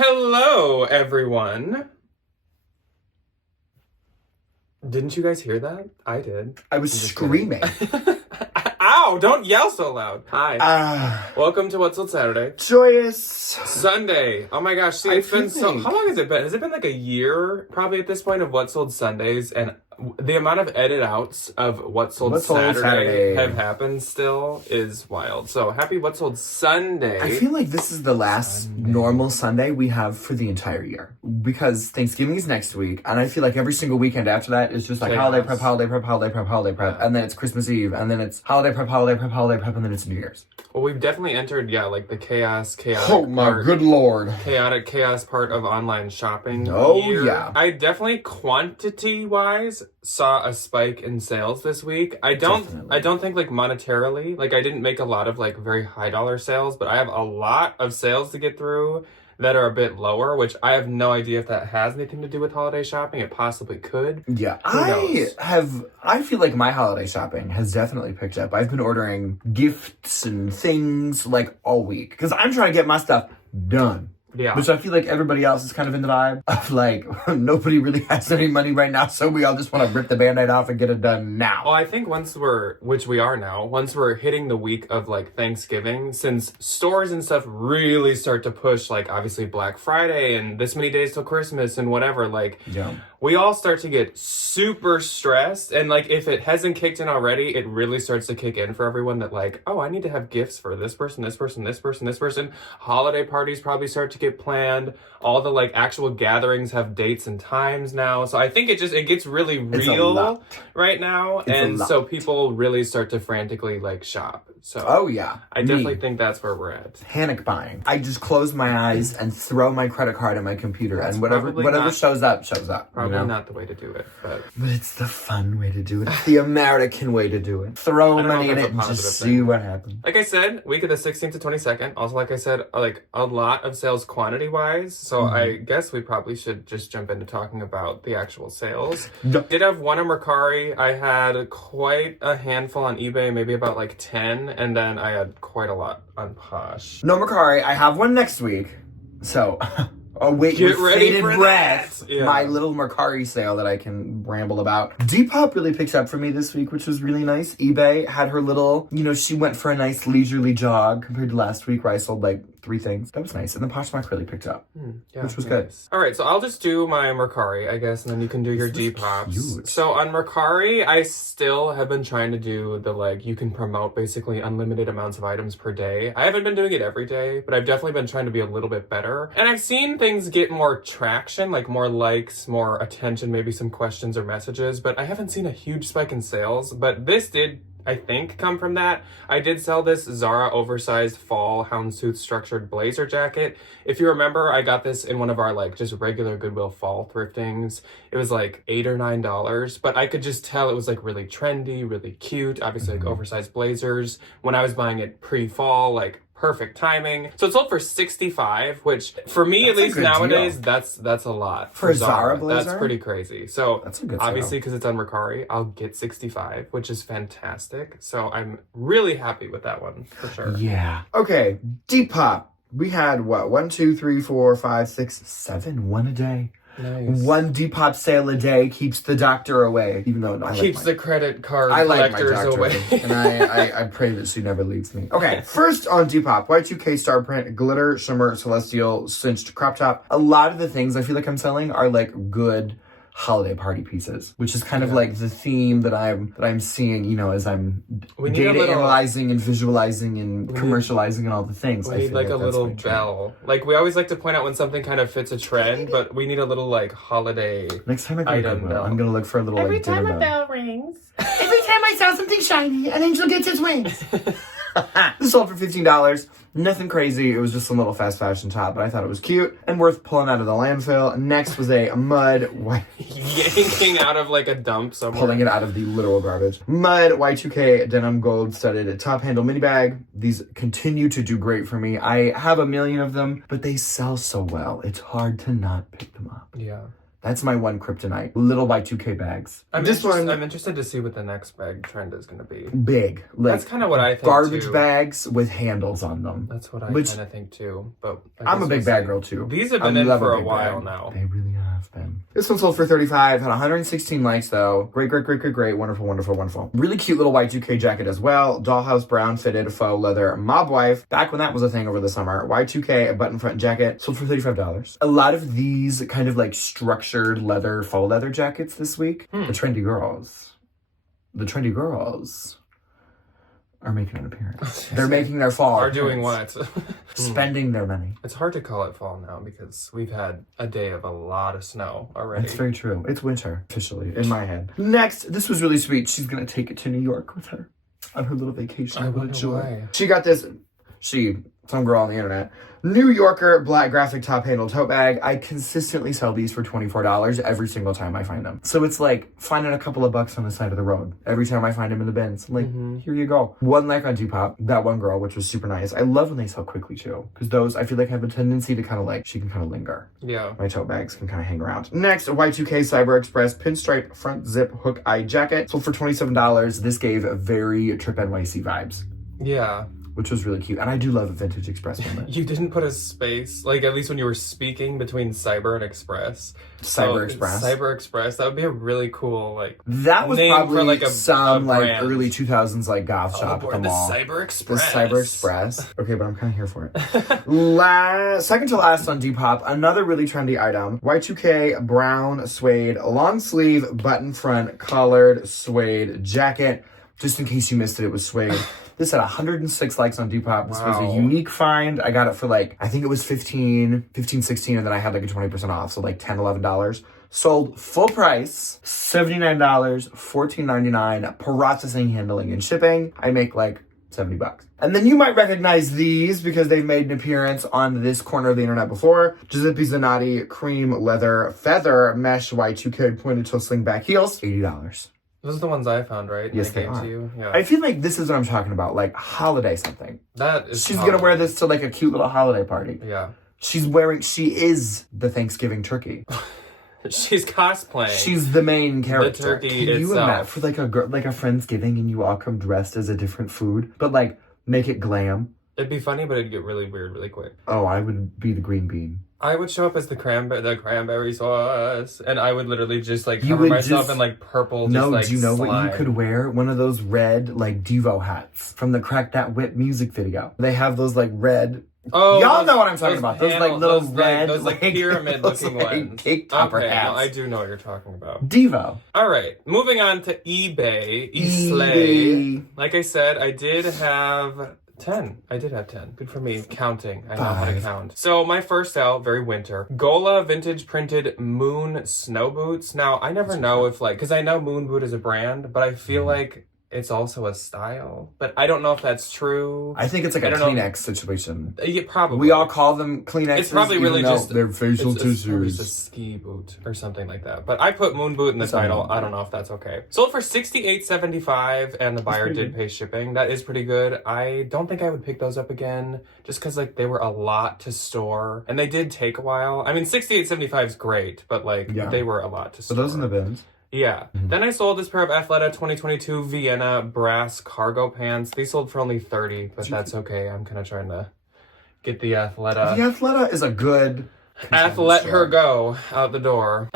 Hello, everyone. Didn't you guys hear that? I did. I was screaming. Ow, don't yell so loud. Hi. Welcome to What's Sold Saturday. Joyous. Sunday. Oh my gosh, see, it's been so... How long has it been? Has it been like a year, probably at this point, of What's Sold Sundays? And the amount of edit outs of What's Sold Saturday have happened still is wild. So happy What's Sold Sunday. I feel like this is the last normal Sunday we have for the entire year. Because Thanksgiving is next week, and I feel like every single weekend after that is just like holiday prep, and then it's Christmas Eve, and then it's holiday prep, and then it's New Year's. Well, we've definitely entered, like the chaotic Oh my good lord. Chaos part of online shopping. Oh, year. yeah. I definitely, quantity-wise, saw a spike in sales this week. I don't think like monetarily, like I didn't make a lot of like very high dollar sales, but I have a lot of sales to get through that are a bit lower, which I have no idea if that has anything to do with holiday shopping. It possibly could. Yeah, I feel like my holiday shopping has definitely picked up. I've been ordering gifts and things like all week because I'm trying to get my stuff done. Yeah. Which I feel like everybody else is kind of in the vibe of like, nobody really has any money right now, so we all just want to rip the Band-Aid off and get it done now. Well, I think once we're hitting the week of like Thanksgiving, since stores and stuff really start to push like obviously Black Friday and this many days till Christmas and whatever, like we all start to get super stressed. And like if it hasn't kicked in already, it really starts to kick in for everyone that like, oh, I need to have gifts for this person, this person, this person, this person. Holiday parties probably start to get planned. All the like actual gatherings have dates and times now. So I think it gets really real right now. And so people really start to frantically like shop. So I definitely think that's where we're at. Panic buying. I just close my eyes and throw my credit card in my computer, and whatever shows up, shows up. Probably not the way to do it, but it's the fun way to do it. It's the American way to do it. Throw money in it and just see what happens. Like I said, week of the 16th to 22nd. Also, like I said, like a lot of sales quantity-wise. So I guess we probably should just jump into talking about the actual sales. Did have one on Mercari. I had quite a handful on eBay, maybe about like 10, and then I had quite a lot on Posh. No Mercari. I have one next week. So... Oh, wait, get ready for breath. Yeah. My little Mercari sale that I can ramble about. Depop really picked up for me this week, which was really nice. eBay had her little, she went for a nice leisurely jog compared to last week where I sold like 3 things. That was nice. And the Poshmark really picked up, which was good. All right, so I'll just do my Mercari, I guess, and then you can do your Depops. So on Mercari, I still have been trying to do the, like, you can promote basically unlimited amounts of items per day. I haven't been doing it every day, but I've definitely been trying to be a little bit better. And I've seen things get more traction, like more likes, more attention, maybe some questions or messages, but I haven't seen a huge spike in sales. But this did, I think, come from that. I did sell this Zara oversized fall houndstooth structured blazer jacket. If you remember, I got this in one of our like just regular Goodwill fall thriftings. It was like $8 or $9, but I could just tell it was like really trendy, really cute. Obviously like oversized blazers. When I was buying it pre-fall, like perfect timing. So it sold for $65, which for me, at least nowadays, that's a lot. For a Zara blazer? That's pretty crazy. So that's a good obviously, because it's on Mercari, I'll get $65, which is fantastic. So I'm really happy with that one, for sure. Yeah. Okay, Depop. We had what? 1, 2, 3, 4, 5, 6, 7, one a day. Nice. One Depop sale a day keeps the doctor away. Even though keeps the credit card collectors away. And I pray that she never leaves me. Okay, first on Depop, Y2K star print, glitter, shimmer, celestial, cinched crop top. A lot of the things I feel like I'm selling are like good holiday party pieces, which is kind of like the theme that I'm seeing, as I'm data analyzing and visualizing and commercializing and all the things. We need like a little bell. Like we always like to point out when something kind of fits a trend, but we need a little like holiday next time I go to I'm gonna look for a little every like time a bell rings. Every time I saw something shiny, an angel gets his wings. This sold for $15. Nothing crazy. It was just some little fast fashion top, but I thought it was cute and worth pulling out of the landfill. Next was a mud yanking out of like a dump somewhere. Pulling it out of the literal garbage. Mud Y2K denim gold studded top handle mini bag. These continue to do great for me. I have a million of them, but they sell so well. It's hard to not pick them up. Yeah. That's my one kryptonite. Little Y2K bags. I'm interested to see what the next bag trend is going to be. Big. Like, that's kind of what I think, garbage too. bags with handles on them. That's what I kind of think, too. But I'm a big bag girl, too. These have been in for a while now. They really have been. This one sold for $35. Had 116 likes, though. Great. Wonderful. Really cute little Y2K jacket as well. Dollhouse brown fitted faux leather mob wife. Back when that was a thing over the summer. Y2K button front jacket. Sold for $35. A lot of these kind of like structured leather, faux leather jackets this week. The trendy girls are making an appearance. They're making their fall. Are doing what? Spending their money. It's hard to call it fall now because we've had a day of a lot of snow already. It's very true. It's winter, officially, in my head. Next, this was really sweet. She's gonna take it to New York with her on her little vacation. I wonder why. She got this, some girl on the internet, New Yorker black graphic top handle tote bag. I consistently sell these for $24 every single time I find them. So it's like finding a couple of bucks on the side of the road every time I find them in the bins. I'm like, here you go. One like on Depop, that one girl, which was super nice. I love when they sell quickly too, because those I feel like have a tendency to kind of like, she can kind of linger. Yeah. My tote bags can kind of hang around. Next, a Y2K Cyber Express pinstripe front zip hook eye jacket. Sold for $27. This gave very Trip NYC vibes. Yeah. Which was really cute. And I do love a vintage express moment. You didn't put a space, like at least when you were speaking, between Cyber and Express. Cyber Express. Cyber Express. That would be a really cool, like, that was name probably for like some like early 2000s like goth shop at the mall. Cyber Express. The Cyber Express. Okay, but I'm kind of here for it. Second to last on Depop, another really trendy item. Y2K brown suede long sleeve button front collared suede jacket. Just in case you missed it, it was suede. This had 106 likes on Depop. This was a unique find. I got it for like, I think it was 16, 16, and then I had like a 20% off. So like $10, $11. Sold full price, $79, $14.99, processing, handling, and shipping. I make like $70. And then you might recognize these because they've made an appearance on this corner of the internet before. Giuseppe Zanotti cream leather feather mesh Y2K pointed toe sling back heels, $80. Those are the ones I found, right? Yes, they are. To you? Yeah. I feel like this is what I'm talking about, like holiday something. That is. She's gonna wear this to like a cute little holiday party. Yeah. She is the Thanksgiving turkey. She's cosplaying. She's the main character. The turkey Can you itself. imagine for like a Friendsgiving and you all come dressed as a different food, but like make it glam? It'd be funny, but it'd get really weird really quick. Oh, I would be the green bean. I would show up as the cranberry sauce, and I would literally just like cover myself in like purple. No, just, like, do you know slime. what you could wear? One of those red like Devo hats from the Crack That Whip music video. They have those like red. Oh, y'all know what I'm talking about. Those like little red, those like pyramid looking ones. Cake topper hats. No, I do know what you're talking about. Devo. All right, moving on to eBay. eSlay. Like I said, I did have 10. I did have 10. Good for me. Counting. I know how to count. So my first sale, very winter. Gola vintage printed moon snow boots. Now, I never know if like, because I know Moon Boot is a brand, but I feel like it's also a style. But I don't know if that's true. I think it's like a Kleenex situation. Yeah, probably. We all call them Kleenexes. It's probably really just their facial tissues. It's just a ski boot or something like that. But I put Moon Boot in the title. I don't know if that's okay. Sold for $68.75, and the buyer did pay shipping. That is pretty good. I don't think I would pick those up again, just because like they were a lot to store, and they did take a while. I mean, $68.75 is great, but like they were a lot to store. So those in the bins. Yeah. Then I sold this pair of Athleta 2022 Vienna brass cargo pants. These sold for only $30, but that's okay. I'm kind of trying to get the Athleta. The Athleta is a good... Let her go out the door.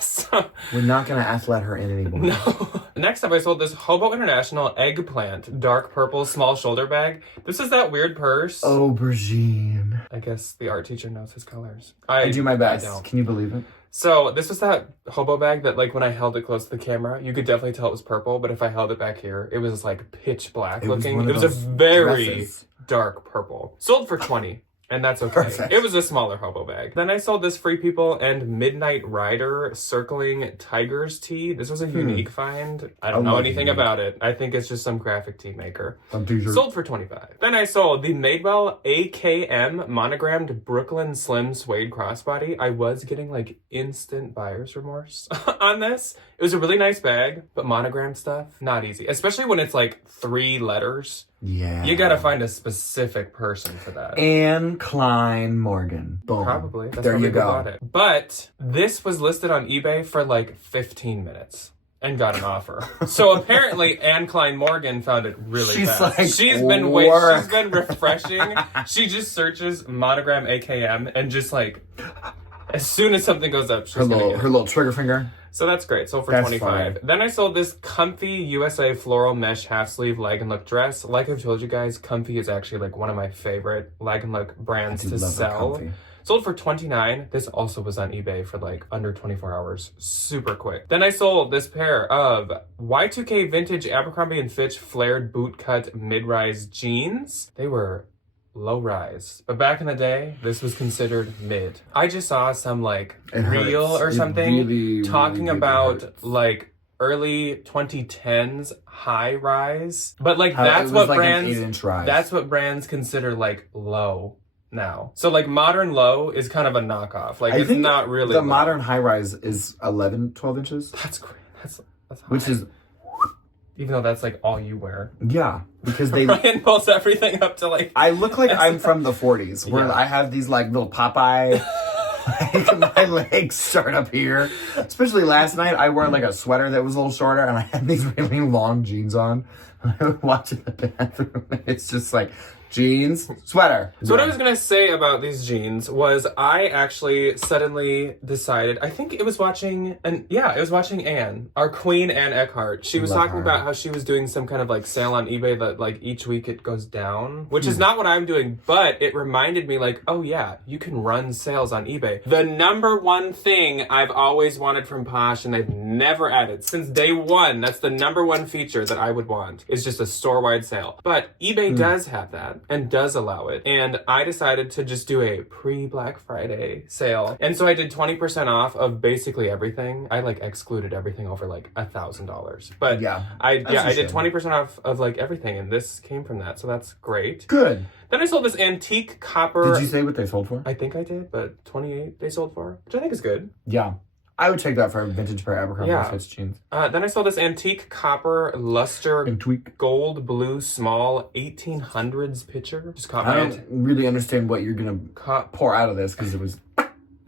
So, we're not going to Athlet her in anymore. No. Next up, I sold this Hobo International eggplant dark purple small shoulder bag. This is that weird purse. Aubergine. I guess the art teacher knows his colors. I do my best. Can you believe it? So this was that hobo bag that like when I held it close to the camera, you could definitely tell it was purple, but if I held it back here, it was like pitch black looking. It was a very dark purple. Sold for $20. And that's okay. Perfect. It was a smaller hobo bag. Then I sold this Free People and Midnight Rider circling tigers tee. This was a unique find. I don't know anything about it. I think it's just some graphic tee maker. Sold for $25. Then I sold the Madewell AKM monogrammed Brooklyn Slim suede crossbody. I was getting like instant buyer's remorse on this. It was a really nice bag, but monogram stuff, not easy. Especially when it's like 3 letters. Yeah. You gotta find a specific person for that. Anne Klein Morgan. Boom. Probably. That's there where you people go. bought it. But this was listed on eBay for like 15 minutes. And got an offer. So apparently Anne Klein Morgan found it really She's fast. like, she's been refreshing. She just searches monogram AKM and just like as soon as something goes up, she's Her little trigger finger. So that's great. Sold for That's 25. fine. Then I sold this Comfy USA floral mesh half sleeve leg and look dress. Like I've told you guys, Comfy is actually like one of my favorite leg and look brands to sell. Sold for 29. This also was on eBay for like under 24 hours. Super quick. Then I sold this pair of Y2K vintage Abercrombie & Fitch flared bootcut mid-rise jeans. They were low rise. But back in the day, this was considered mid. I just saw some like reel or something talking about like early 2010s high rise. But like that's what brands consider like low now. So like modern low is kind of a knockoff. Like it's not really the low. modern high rise is 12 inches. That's great. That's high. Which is even though that's like all you wear. Yeah, because they Ryan pulls everything up to like I look like I'm from the 40s where I have these like little Popeye like my legs start up here. Especially last night I wore like a sweater that was a little shorter and I had these really long jeans on. I would watch in the bathroom and it's just like jeans, sweater. So what I was going to say about these jeans was I actually suddenly decided, I think it was watching Anne, our queen Anne Eckhart. She was talking about how she was doing some kind of like sale on eBay that like each week it goes down, which is not what I'm doing, but it reminded me like, oh yeah, you can run sales on eBay. The number one thing I've always wanted from Posh and they've never added since day one, that's the number one feature that I would want is just a store-wide sale. But eBay does have that. And does allow it. And I decided to just do a pre-Black Friday sale. And so I did 20% off of basically everything. I like excluded everything over like $1,000. But I did 20% off of like everything. And this came from that. So that's great. Good. Then I sold this antique copper. Did you say what they sold for? I think I did, but 28 they sold for, which I think is good. Yeah. I would take that for a vintage pair of Abercrombie Fitch jeans. Then I saw this antique copper luster gold blue small 1800s picture. Just caught my I don't really understand what you're going to pour out of this because it's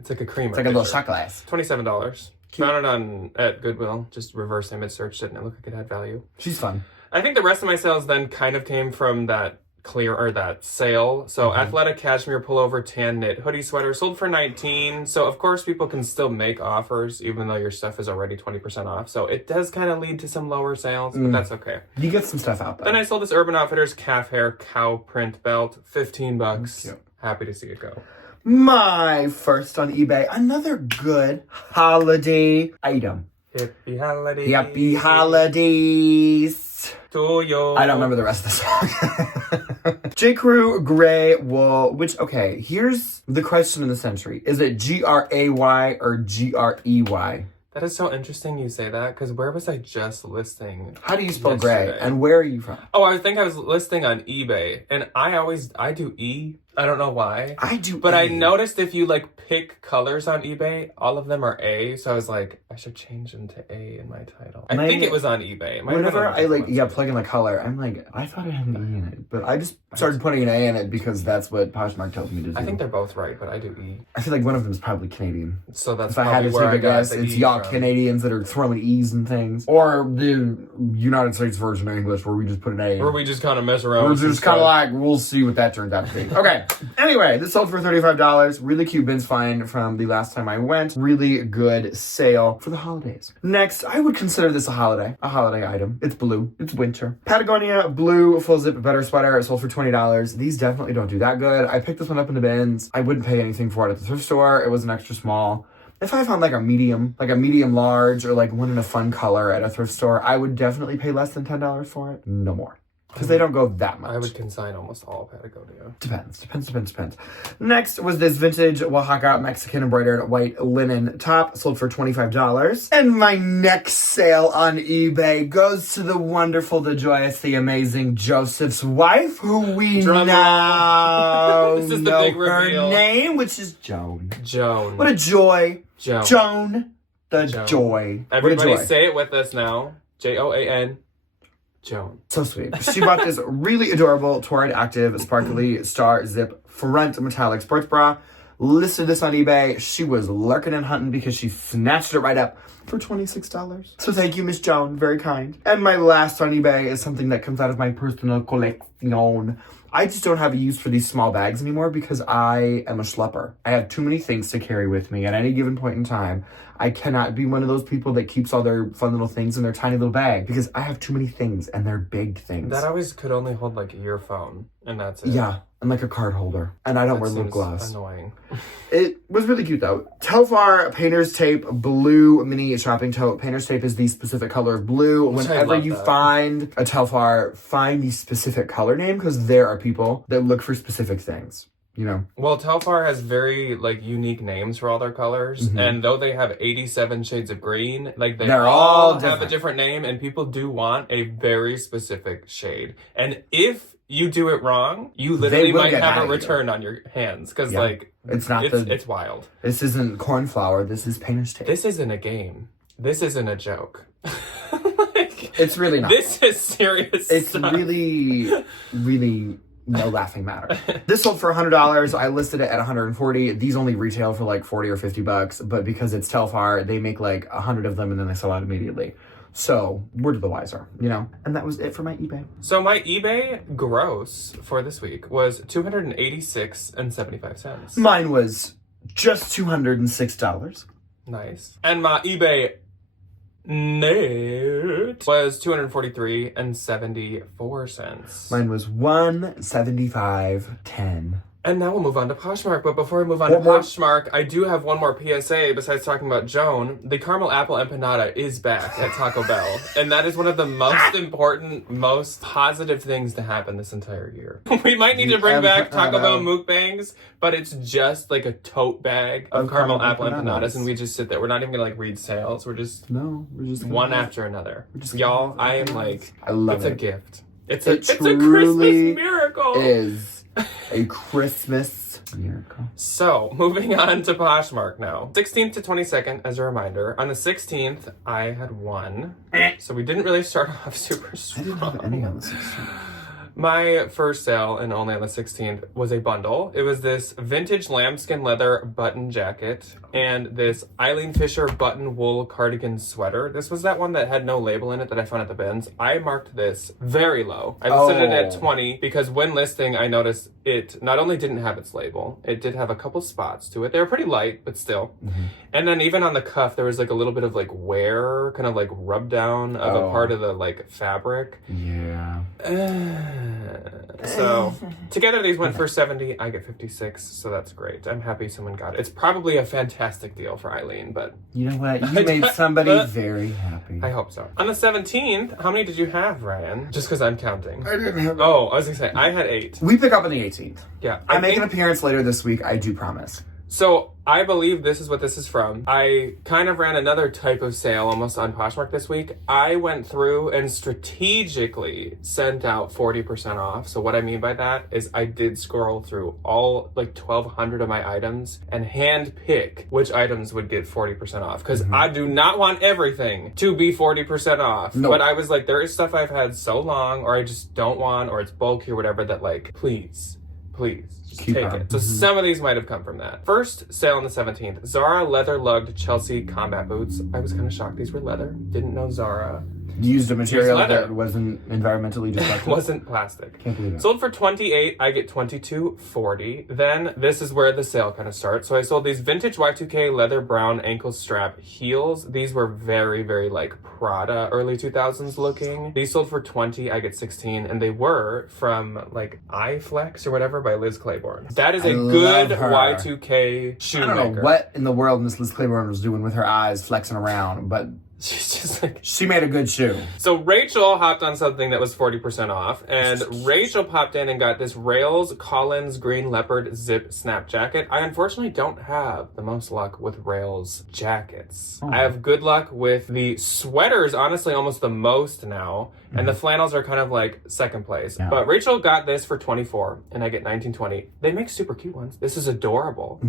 like a creamer. It's like a little shot glass. $27. Found it at Goodwill. Just reverse image searched it and it looked like it had value. She's fun. I think the rest of my sales then kind of came from that that sale. So athletic cashmere pullover tan knit hoodie sweater sold for 19. So of course people can still make offers even though your stuff is already 20% off. So it does kind of lead to some lower sales, but that's okay. You get some stuff out though. Then I sold this Urban Outfitters calf hair cow print belt, $15. Happy to see it go. My first on eBay, another good holiday item. Happy holidays. Happy holidays. To you. I don't remember the rest of the song. J. Crew gray wool, which, okay, here's the question of the century. Is it Gray or Grey? That is so interesting you say that, because where was I just listing? How do you spell gray? And where are you from? Oh, I think I was listing on eBay, and I do E. I don't know why. I do But A. I noticed if you like pick colors on eBay, all of them are A, so I was like, I should change them to A in my title. I think it was on eBay. Whenever I plug in the color, I'm like, I thought it had an E in it. But I just started putting an A in it because that's what Poshmark tells me to do. I think they're both right, but I do E. I feel like one of them is probably Canadian. So that's if I had to take a guess, it's y'all Canadians that are throwing E's and things. Or the United States version of English where we just put an A in. Where we just kind of mess around. We're just kind of like, we'll see what that turns out to be. Okay. Anyway, this sold for $35. Really cute bins find from the last time I went. Really good sale for the holidays. Next, I would consider this a holiday item. It's blue. It's winter. Patagonia blue full zip better sweater. It sold for $20. These definitely don't do that good. I picked this one up in the bins. I wouldn't pay anything for it at the thrift store. It was an extra small. If I found like a medium large or like one in a fun color at a thrift store, I would definitely pay less than $10 for it. No more. Because they don't go that much. I would consign almost all Patagonia. Depends. Next was this vintage Oaxaca Mexican embroidered white linen top. Sold for $25. And my next sale on eBay goes to the wonderful, the joyous, the amazing Joseph's wife, who we now this is the know big her reveal. name, which is Joan. What a joy. Joan. Joy. Everybody What a joy. say it with us now. Joan. Joan. So sweet. She bought this really adorable Torrid Active Sparkly Star Zip Front Metallic Sports Bra. Listed this on eBay. She was lurking and hunting because she snatched it right up for $26. So thank you, Miss Joan. Very kind. And my last on eBay is something that comes out of my personal collection. I just don't have a use for these small bags anymore because I am a schlepper. I have too many things to carry with me at any given point in time. I cannot be one of those people that keeps all their fun little things in their tiny little bag because I have too many things and they're big things. That always could only hold like your phone and that's it. Yeah, and like a card holder. And I don't wear lip gloss. Annoying. It was really cute though. Telfar Painter's Tape Blue Mini Shopping Tote. Painter's Tape is the specific color of blue. Whenever you find a Telfar, find the specific color name because there are people that look for specific things. You know. Well, Telfar has very like unique names for all their colors, and though they have 87 shades of green, like they're all have a different name, and people do want a very specific shade. And if you do it wrong, you literally might have a return on your hands because like it's wild. This isn't cornflower. This is Painter's Tape. This isn't a game. This isn't a joke. It's really not. This is serious. It's stuff. really, really. No laughing matter. This sold for $100. I listed it at $140. These only retail for like $40 or $50, but because it's Telfar, they make like 100 of them and then they sell out immediately. So we're to the wiser, you know? And that was it for my eBay. So my eBay gross for this week was $286.75. Mine was just $206. Nice. And my eBay net was $243.74. Mine was $175.10. And now we'll move on to Poshmark. But before we move on to Poshmark, I do have one more PSA besides talking about Joan. The caramel apple empanada is back at Taco Bell. And that is one of the most important, most positive things to happen this entire year. We might need to bring back Taco Bell mukbangs, but it's just like a tote bag of caramel apple empanadas. And we just sit there. We're not even going to like read sales. We're just one after another. Y'all, I am like, I love it. It's a gift. It's a Christmas miracle. Is a Christmas miracle. So, moving on to Poshmark now. 16th to 22nd, as a reminder. On the 16th, I had one. So we didn't really start off super strong. I didn't have any on the 16th. My first sale, and only on the 16th, was a bundle. It was this vintage lambskin leather button jacket and this Eileen Fisher button wool cardigan sweater. This was that one that had no label in it that I found at the bins. I marked this very low. I listed it at 20 because when listing, I noticed it not only didn't have its label, it did have a couple spots to it. They were pretty light, but still. And then even on the cuff, there was like a little bit of like wear, kind of like rub down of a part of the like fabric. Yeah. So together these went for 70. I get 56, so that's great. I'm happy someone got it. It's probably a fantastic deal for Eileen, but you know what? You made somebody very happy. I hope so. On the 17th, how many did you have, Ryan? Just because I'm counting. I didn't have. Oh, I was gonna say I had 8. We pick up on the 18th. Yeah, I make an appearance later this week. I do promise. So I believe this is what this is from. I kind of ran another type of sale almost on Poshmark this week. I went through and strategically sent out 40% off. So what I mean by that is I did scroll through all like 1,200 of my items and hand pick which items would get 40% off. Because I do not want everything to be 40% off. No. But I was like, there is stuff I've had so long or I just don't want or it's bulky or whatever that like, please. Just Keep take on. it. So some of these might have come from that. First sale on the 17th. Zara leather lugged Chelsea combat boots. I was kind of shocked these were leather. Didn't know Zara Used a material leather. that wasn't environmentally destructive. wasn't plastic. Can't believe it. Sold for 28. I get 22.40. Then this is where the sale kind of starts. So I sold these vintage Y2K leather brown ankle strap heels. These were very, very like Prada early 2000s looking. These sold for 20. I get 16, and they were from like iFlex or whatever by Liz Claiborne. That is a good Y2K shoemaker. I don't know what in the world Miss Liz Claiborne was doing with her eyes flexing around, but she's just like, she made a good shoe. So Rachel hopped on something that was 40% off, and Rachel popped in and got this Rails Collins green leopard zip snap jacket. I unfortunately don't have the most luck with Rails jackets. I have good luck with the sweaters, honestly almost the most now, and the flannels are kind of like second place. Yeah. But Rachel got this for 24, and I get 19.20. They make super cute ones. This is adorable.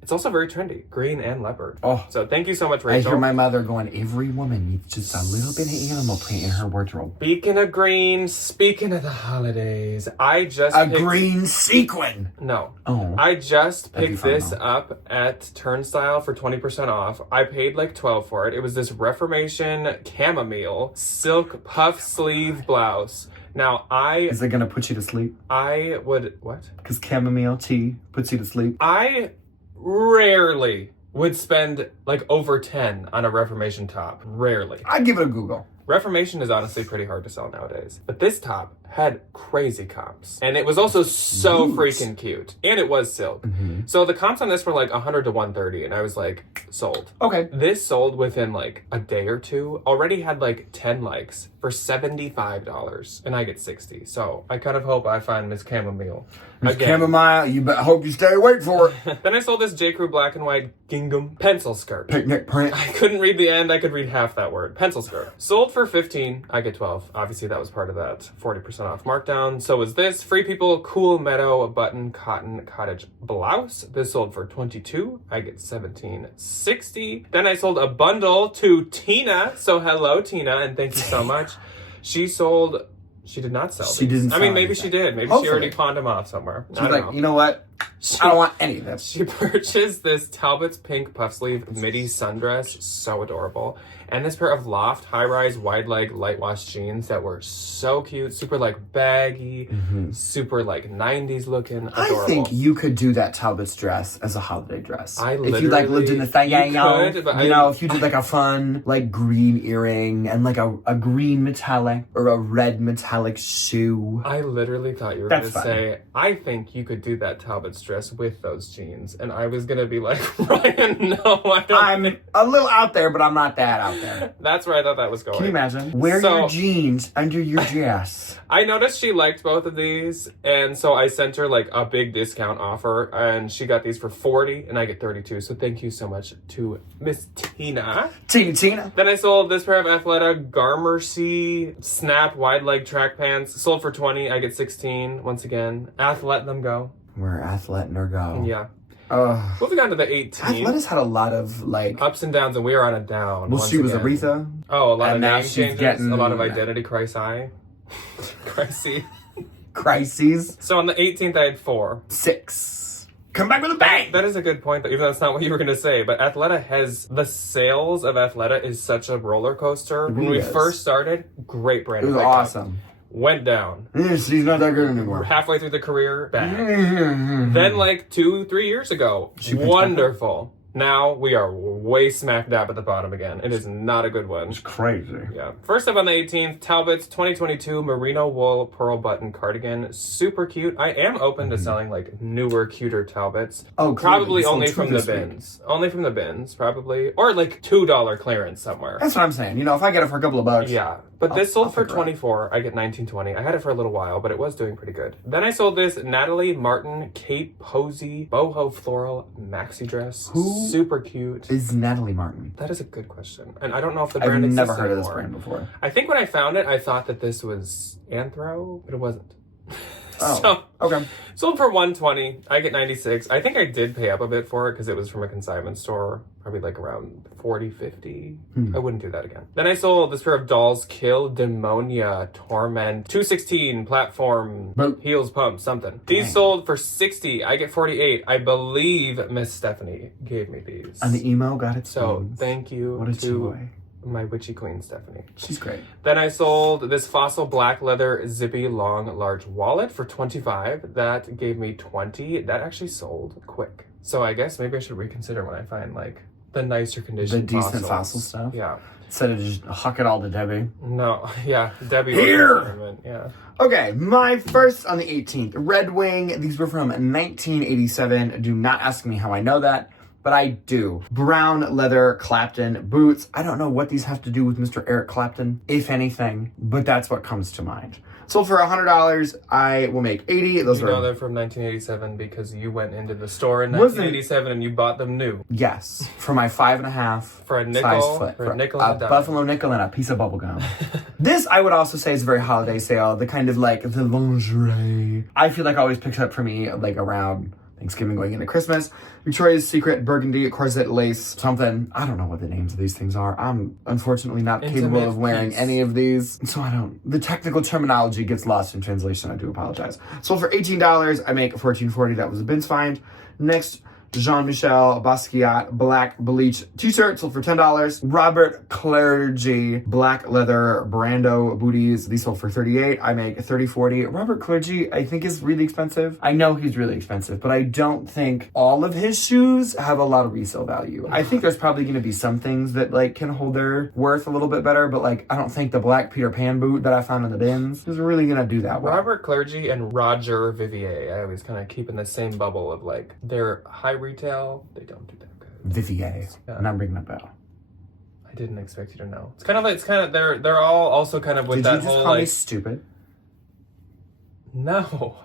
It's also very trendy, green and leopard. Oh. So thank you so much, I Rachel. hear my mother going every woman needs just a little bit of animal print in her wardrobe. Speaking of green, speaking of the holidays, I just picked green sequin. No. Oh. I just picked this though. up at Turnstile for 20% off. I paid like $12 for it. It was this Reformation chamomile silk puff sleeve blouse. Now Is it gonna put you to sleep? I would... What? Because chamomile tea puts you to sleep. I rarely would spend like over 10 on a Reformation top. Rarely. I'd give it a Google. Reformation is honestly pretty hard to sell nowadays. But this top had crazy comps. And it was also so freaking cute. And it was silk. So the comps on this were like 100 to 130. And I was like, sold. Okay. This sold within like a day or two. Already had like 10 likes for $75. And I get 60. So I kind of hope I find Miss Chamomile. Chamomile, I hope you stay awake for it. Then I sold this J. Crew black and white gingham pencil skirt. Picnic print. I couldn't read the end. I could read half that word. Pencil skirt. Sold for 15. I get 12. Obviously, that was part of that 40% off markdown. So was this. Free People Cool Meadow button cotton cottage blouse. This sold for 22. I get 17.60. Then I sold a bundle to Tina. So hello, Tina, and thank you so much. She did not sell She these. didn't I mean, sell maybe anything. she did. Maybe Hopefully. she already pawned them off somewhere. She's like, you know what? I don't want any of this. She purchased this Talbot's pink puff sleeve midi sundress, so adorable, and this pair of Loft high-rise wide leg light wash jeans that were so cute, super like baggy, super like 90s looking, adorable. I think you could do that Talbot's dress as a holiday dress. If you like lived in the thing, if you did like a fun like green earring and like a green metallic or a red metallic shoe. I literally thought you were going to say, I think you could do that Talbot's dress with those jeans, and I was going to be like, Ryan, no, I don't. I'm a little out there, but I'm not that out there. That's where I thought that was going. Can you imagine? Wear your jeans under your dress. I noticed she liked both of these, and so I sent her like a big discount offer, and she got these for 40, and I get 32. So thank you so much to Miss Tina. Tina. Then I sold this pair of Athleta Garmercy snap wide leg track pants. Sold for 20. I get 16. Once again, let them go. We're letting her go. Yeah. Moving on to the 18. Athleta's had a lot of like ups and downs, and we are on a down. Well, she was Aretha. Oh, a lot of now name she's changes, getting a lot of identity crises. Crises. So on the 18th, I had 4. 6. Come back with a bang! That is a good point, though, even though that's not what you were going to say. But Athleta the sales of Athleta is such a roller coaster. When we first started, great brand. It was awesome. Went down. She's not that good anymore. Halfway through the career, bad. Then like 2-3 years ago, wonderful. Now we are way smack dab at the bottom again. It is not a good one. It's crazy. Yeah. First up on the 18th, Talbot's 2022 merino wool pearl button cardigan. Super cute. I am open to selling like newer, cuter Talbots. Oh, probably only from the bins. Only from the bins, probably. Or like $2 clearance somewhere. That's what I'm saying. You know, if I get it for a couple of bucks. Yeah. But this sold for 24. I get 19.20. I had it for a little while, but it was doing pretty good. Then I sold this Natalie Martin Kate Posey boho floral maxi dress. Who super cute is Natalie Martin? That is a good question. And I don't know if the brand I've exists never heard anymore. of this brand before. I think when I found it, I thought that this was Anthro, but it wasn't. Oh, so, okay. Sold for 120. I get 96. I think I did pay up a bit for it because it was from a consignment store. Probably like around 40, 50. I wouldn't do that again. Then I sold this pair of Dolls Kill Demonia Torment 216 platform heels pump something. These sold for 60. I get 48. I believe Miss Stephanie gave me these. And the emo got it. So thank you what a to joy. My witchy queen Stephanie. She's great. Then I sold this fossil black leather zippy long large wallet for 25. That gave me 20. That actually sold quick. So I guess maybe I should reconsider when I find like the nicer condition. The decent fossil stuff. Yeah. Instead of just huck it all to Debbie. No, yeah, Debbie. Here! Yeah. Okay, my first on the 18th. Red Wing. These were from 1987. Do not ask me how I know that. But I do. Brown leather Clapton boots. I don't know what these have to do with Mr. Eric Clapton, if anything, but that's what comes to mind. Sold for $100. I will make 80. Those know they're from 1987 because you went into the store in 1987 and you bought them new. Yes, for my 5.5 for a nickel, size foot. for a nickel and a dime. Buffalo nickel and a piece of bubble gum. This I would also say is a very holiday sale. The kind of like the lingerie. I feel like always picks up for me like around Thanksgiving going into Christmas. Victoria's Secret burgundy corset lace something. I don't know what the names of these things are. I'm unfortunately not capable of wearing any of these. So the technical terminology gets lost in translation. I do apologize. Sold for $18. I make $14.40. That was a bins find. Next, Jean-Michel Basquiat black bleach t-shirt sold for $10. Robert Clergy black leather Brando booties. These sold for $38. I make $30.40. Robert Clergy, I think, is really expensive. I know he's really expensive, but I don't think all of his shoes have a lot of resale value. I think there's probably going to be some things that like can hold their worth a little bit better, but like I don't think the black Peter Pan boot that I found in the bins is really going to do that well. Robert Clergy and Roger Vivier, I always kind of keep in the same bubble of like they're high retail, they don't do that good. Vivier, and I'm ringing a bell. I didn't expect you to know. It's kind of they're all also kind of with that whole. Did you just call me stupid? No.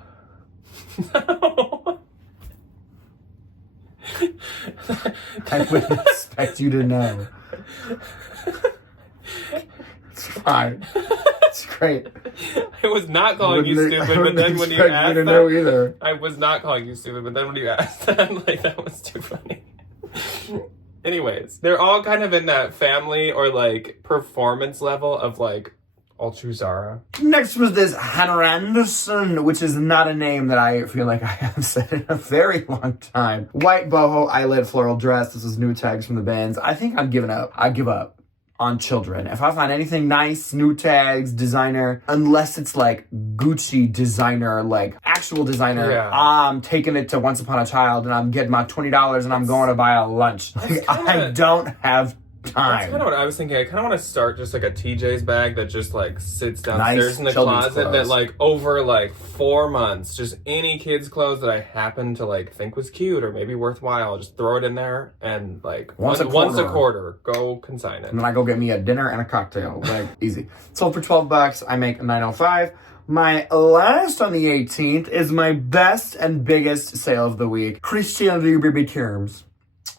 No. I would expect you to know. It's fine. It's great. I was not calling you stupid, but then when you asked that, know either. I was not calling you stupid, but then when you asked that, I'm like, that was too funny. Anyways, they're all kind of in that family or like performance level of like ultra Zara. Next was this Hannah Anderson, which is not a name that I feel like I have said in a very long time. White boho eyelid floral dress. This is new tags from the bins. I think I'm giving up. I give up on children. If I find anything nice, new tags, designer, unless it's like Gucci designer, like actual designer, I'm taking it to Once Upon a Child and I'm getting my $20 and I'm going to buy a lunch. Like, I don't have time. That's kind of what I was thinking. I kind of want to start just like a TJ's bag that just like sits downstairs in the closet that like over like 4 months, just any kid's clothes that I happen to like think was cute or maybe worthwhile, just throw it in there and like once a quarter, go consign it. And then I go get me a dinner and a cocktail. Like easy. Sold for $12. I make $9.05. My last on the 18th is my best and biggest sale of the week. Christian Louboutin terms.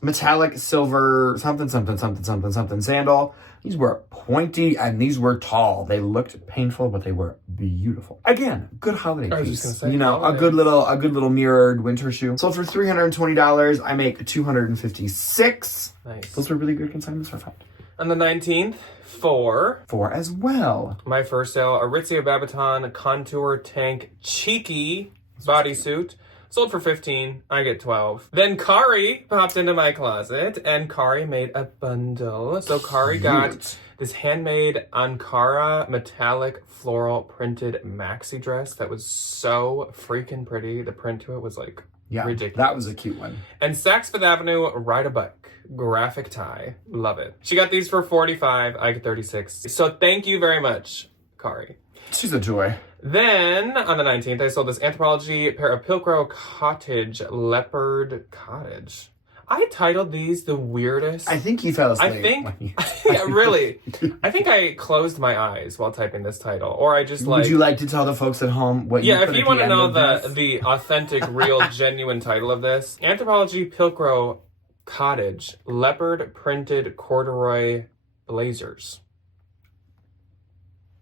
Metallic silver something sandal. These were pointy and these were tall. They looked painful, but they were beautiful. Again, good holiday piece. I was just gonna say, you know, a good little mirrored winter shoe. Sold for $320. I make $256. Nice. Those were really good consignments for fun. On the 19th, four as well. My first sale, Aritzia Babaton Contour Tank Cheeky bodysuit. Sold for $15. I get $12. Then Kari popped into my closet, and Kari made a bundle. So Kari got this handmade Ankara metallic floral printed maxi dress that was so freaking pretty. The print to it was like ridiculous. That was a cute one. And Saks Fifth Avenue Ride a Bike graphic tie. Love it. She got these for $45. I get $36. So thank you very much, Kari. She's a joy. Then, on the 19th, I sold this Anthropologie pair of Pilcrow Cottage Leopard Cottage. I titled these the weirdest. I think you fell asleep. I think, yeah, really. I think I closed my eyes while typing this title. Or I just like... Would you like to tell the folks at home what you put if you want to know the authentic, real, genuine title of this. Anthropologie Pilcrow Cottage Leopard Printed Corduroy Blazers.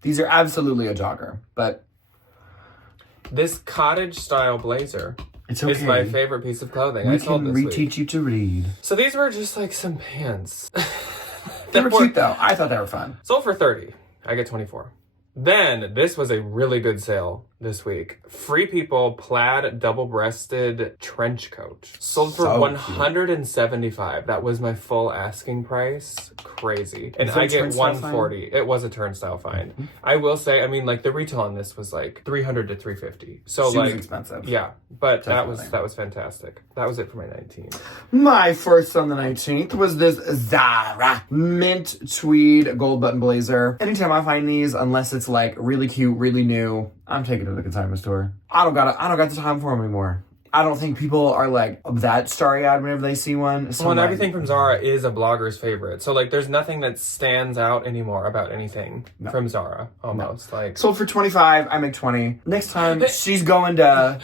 These are absolutely a jogger, but... This cottage-style blazer it's okay. is my favorite piece of clothing. I sold this We can reteach you to read. So these were just like some pants. They were cute, though. I thought they were fun. Sold for $30. I get $24. Then, this was a really good sale this week. Free People plaid double-breasted trench coat. Sold for $175. That was my full asking price. Crazy. And I get $140. It was a turnstile find. Mm-hmm. I will say, I mean, like, the retail on this was like $300 to $350. So, she like, was expensive. Yeah, but that was fantastic. That was it for my 19th. My first on the 19th was this Zara mint tweed gold button blazer. Anytime I find these, unless it's like really cute, really new, I'm taking it to the consignment store. I don't got the time for them anymore. I don't think people are like that starry-eyed whenever they see one. So and everything from Zara is a blogger's favorite. So like there's nothing that stands out anymore about anything from Zara almost. Like sold for $25, I make $20. Next time she's going to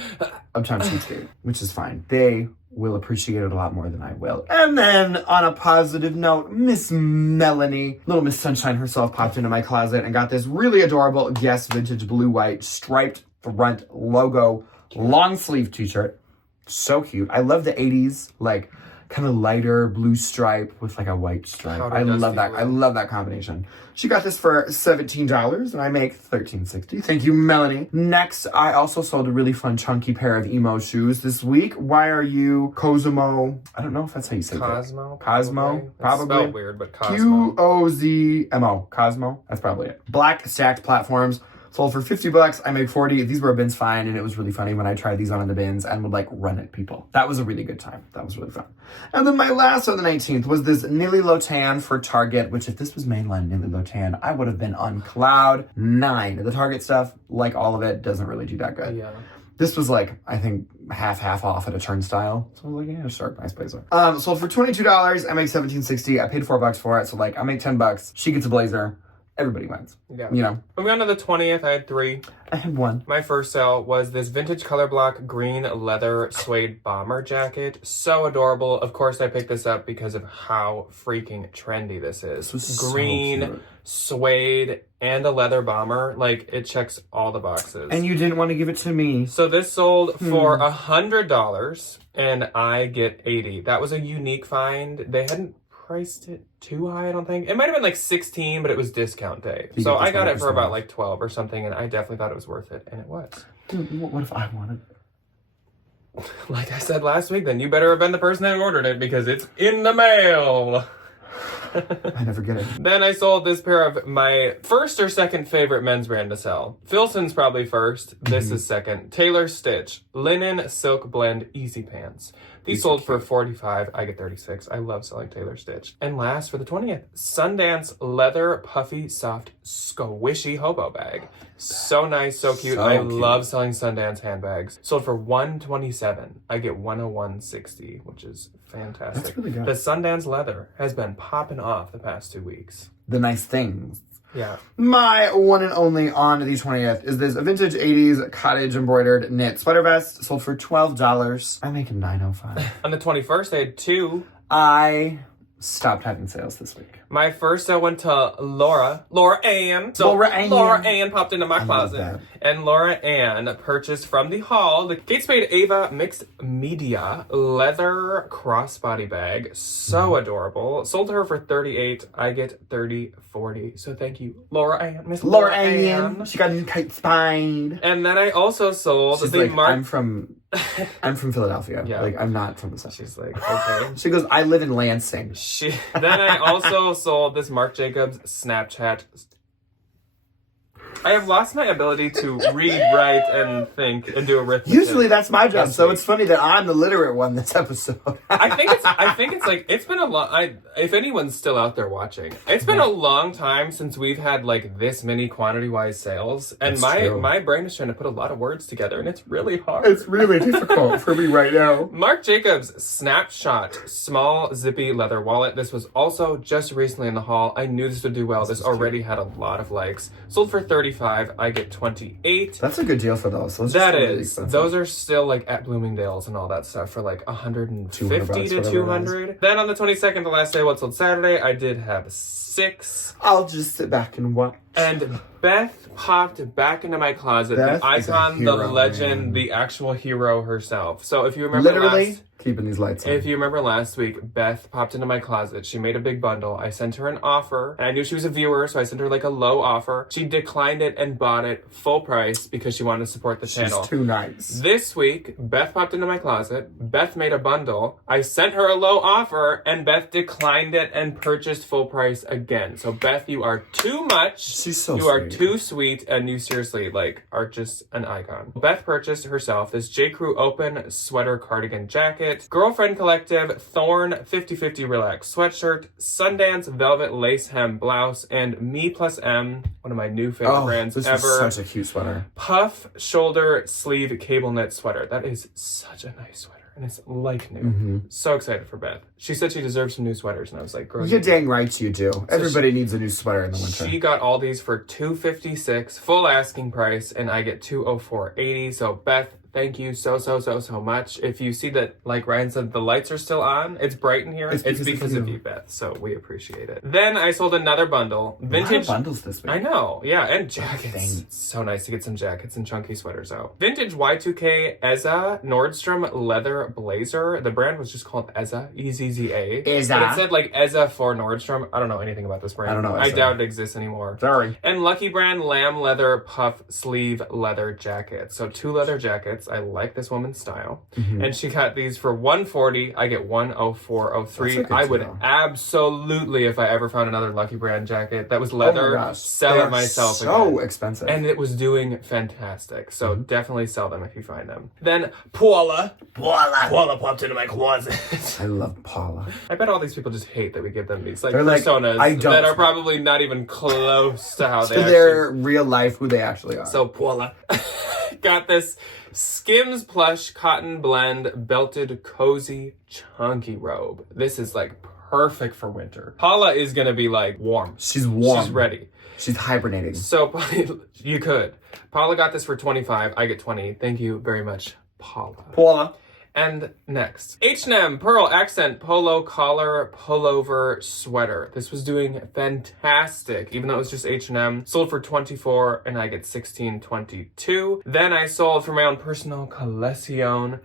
Uptown Cheapskate, which is fine. They will appreciate it a lot more than I will. And then, on a positive note, Miss Melanie, little Miss Sunshine herself, popped into my closet and got this really adorable Guess vintage blue-white striped front logo long sleeve t-shirt. So cute. I love the 80s, like, kind of lighter blue stripe with like a white stripe. I love that. I love that combination. She got this for $17 and I make $13.60. Thank you, Melanie. Next, I also sold a really fun chunky pair of emo shoes this week. Why are you Cosmo? I don't know if that's how you say Cosmo. that. Cosmo. Probably. It's spelled weird, but Cosmo. Cozmo. Cosmo. That's probably it. Black stacked platforms. Sold for $50. I make 40. These were a bins fine, and it was really funny when I tried these on in the bins and would like run at people. That was a really good time. That was really fun. And then my last on the 19th was this Nilly Lotan for Target, which if this was mainline Nilly Lotan, I would have been on cloud 9. The Target stuff, like all of it, doesn't really do that good. Yeah. This was like, I think, half off at a turnstile. So I was like, yeah, sure, nice blazer. Sold for $22. I make $17.60. I paid $4 for it. So like, I make $10. She gets a blazer. Everybody wins. Yeah. You know. Moving on to the 20th, I had 3. I had 1. My first sale was this vintage color block green leather suede bomber jacket. So adorable. Of course, I picked this up because of how freaking trendy this is. Green, so suede, and a leather bomber. Like, it checks all the boxes. And you didn't want to give it to me. So this sold for $100, and I get $80. That was a unique find. They hadn't priced it too high, I don't think. It might have been like 16, but it was discount day. So I got it for about like 12 or something, and I definitely thought it was worth it, and it was. What if I wanted it? Like I said last week, then you better have been the person that ordered it because it's in the mail. I never get it. Then I sold this pair of my first or second favorite men's brand to sell. Filson's probably first. This is second. Taylor Stitch linen silk blend easy pants. These sold for $45. I get $36. I love selling Taylor Stitch. And last for the 20th, Sundance leather puffy soft squishy hobo bag. So nice, so cute. I love selling Sundance handbags. Sold for $127. I get $101.60, which is fantastic. That's really good. The Sundance leather has been popping off the past 2 weeks. The nice things. Yeah. My one and only on the 20th is this vintage 80s cottage embroidered knit sweater vest. Sold for $12. I make $9.05. On the 21st, I had 2. I stopped having sales this week. My first sale went to Laura Ann. So Laura Ann. Laura Ann popped into my closet. And Laura Ann purchased from the haul the Kate Spade Ava Mixed Media leather crossbody bag. So adorable. Sold to her for $38. I get $30.40. So thank you, Laura Ann. Miss Laura Ann. She got a new Kate Spade. And then I also sold She's the like, I'm from Philadelphia. Yeah. Like, I'm not from the South. She's like, okay. She goes, I live in Lansing. Then I also sold this Marc Jacobs Snapchat. I have lost my ability to read, write, and think, and do arithmetic. Usually that's my job, so it's funny that I'm the literate one this episode. I think it's like, it's been a long, if anyone's still out there watching, it's been a long time since we've had like this many quantity-wise sales, and my brain is trying to put a lot of words together, and it's really hard. It's really difficult for me right now. Marc Jacobs Snapshot small zippy leather wallet. This was also just recently in the haul. I knew this would do well. This already had a lot of likes. Sold for $35. I get $28. That's a good deal for those. That is. Those are still like at Bloomingdale's and all that stuff for like $150 to $200. Then on the 22nd, the last day, what sold Saturday, I did have 6. I'll just sit back and watch. And Beth popped back into my closet. Beth the icon, the legend, man. The actual hero herself. So if you remember literally keeping these lights on. If you remember last week, Beth popped into my closet. She made a big bundle. I sent her an offer. And I knew she was a viewer, so I sent her like a low offer. She declined it and bought it full price because she wanted to support the channel. She's too nice. This week, Beth popped into my closet. Beth made a bundle. I sent her a low offer, and Beth declined it and purchased full price again. So Beth, you are too much. She's so You sweet. are too sweet, and you seriously like are just an icon. Beth purchased herself this J. Crew open sweater cardigan jacket, Girlfriend Collective Thorn 50/50 relax sweatshirt, Sundance velvet lace hem blouse, and Me Plus M, one of my new favorite brands this ever. Is such a cute sweater. Puff shoulder sleeve cable knit sweater. That is such a nice sweater. And it's like new. So excited for Beth. She said she deserves some new sweaters, and I was like, girl, you're dang right you do. Everybody needs a new sweater in the winter. She got all these for $256, full asking price, and I get $204.80. So Beth, thank you so much. If you see that, like Ryan said, the lights are still on, it's bright in here, it's because of you, Beth. So we appreciate it. Then I sold another bundle. Vintage A lot of bundles this week. I know, yeah, and jackets. Thanks. It's so nice to get some jackets and chunky sweaters out. Vintage Y2K Eza Nordstrom leather blazer. The brand was just called Eza, E-Z-Z-A. Eza. But it said like Eza for Nordstrom. I don't know anything about this brand. I don't know I Eza. doubt it exists anymore. Sorry. And Lucky Brand lamb leather puff sleeve leather jacket. So 2 leather jackets. I like this woman's style. And she got these for $140. I get $104.03. That's a good I would deal. absolutely, if I ever found another Lucky Brand jacket that was leather, Oh my gosh. sell They it are myself so again. expensive. And it was doing fantastic. So definitely sell them if you find them. Then Paula popped into my closet. I love Paula. I bet all these people just hate that we give them these like They're like, personas I don't- that are probably not even close to how they To actually. their real life, who they actually are. So Paula got this Skims plush cotton blend belted cozy chunky robe. This is like perfect for winter. Paula is gonna be like warm. She's warm. She's ready. She's hibernating. So you could. Paula got this for $25. I get $20. Thank you very much, Paula. Paula. And next, H&M Pearl Accent Polo Collar Pullover Sweater. This was doing fantastic, even though it was just H&M. Sold for $24, and I get $16.22. Then I sold for my own personal collection.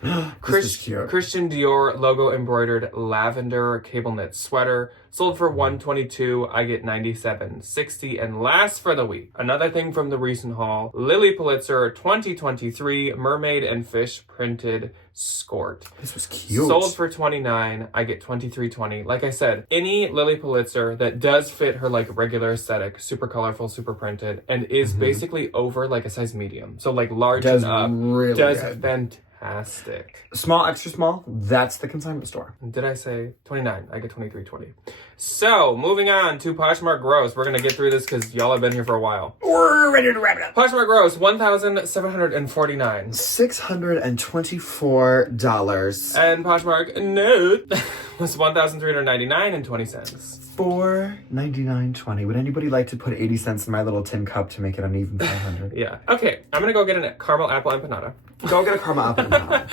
This is cute. Christian Dior logo embroidered lavender cable knit sweater. Sold for $122. I get $97.60. And last for the week, another thing from the recent haul, Lily Pulitzer 2023 Mermaid and Fish printed skort. This was cute. Sold for $29. I get $23.20. Like I said, any Lily Pulitzer that does fit her like regular aesthetic, super colorful, super printed, and is basically over like a size medium. So like large Does and up. really does good. fantastic. Small, extra small, that's the consignment store. Did I say 29? I get 23.20. So, moving on to Poshmark Gross. We're going to get through this because y'all have been here for a while. We're ready to wrap it up. Poshmark Gross, $1,749. $624. And Poshmark Note was $1,399.20. $4.99.20. Would anybody like to put 80 cents in my little tin cup to make it an even 500? Yeah. Okay, I'm going to go get a caramel apple empanada. Go get a caramel apple now.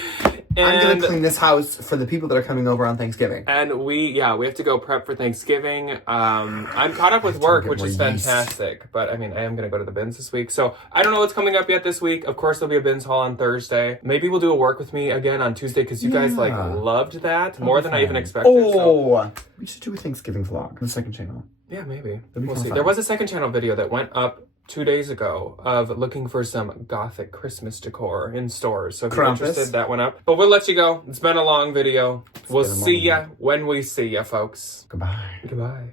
I'm gonna clean this house for the people that are coming over on Thanksgiving. And we have to go prep for Thanksgiving. I'm caught up with work, which is fantastic. But I mean, I am gonna go to the bins this week. So I don't know what's coming up yet this week. Of course, there'll be a bins haul on Thursday. Maybe we'll do a work with me again on Tuesday because you guys like loved that more than I even expected. So. We should do a Thanksgiving vlog on the second channel. Yeah, maybe. be We'll fun. see. There was a second channel video that went up 2 days ago of looking for some gothic Christmas decor in stores. So if you're interested, that went up. But we'll let you go. It's been a long video. We'll see ya when we see ya, folks. Goodbye. Goodbye.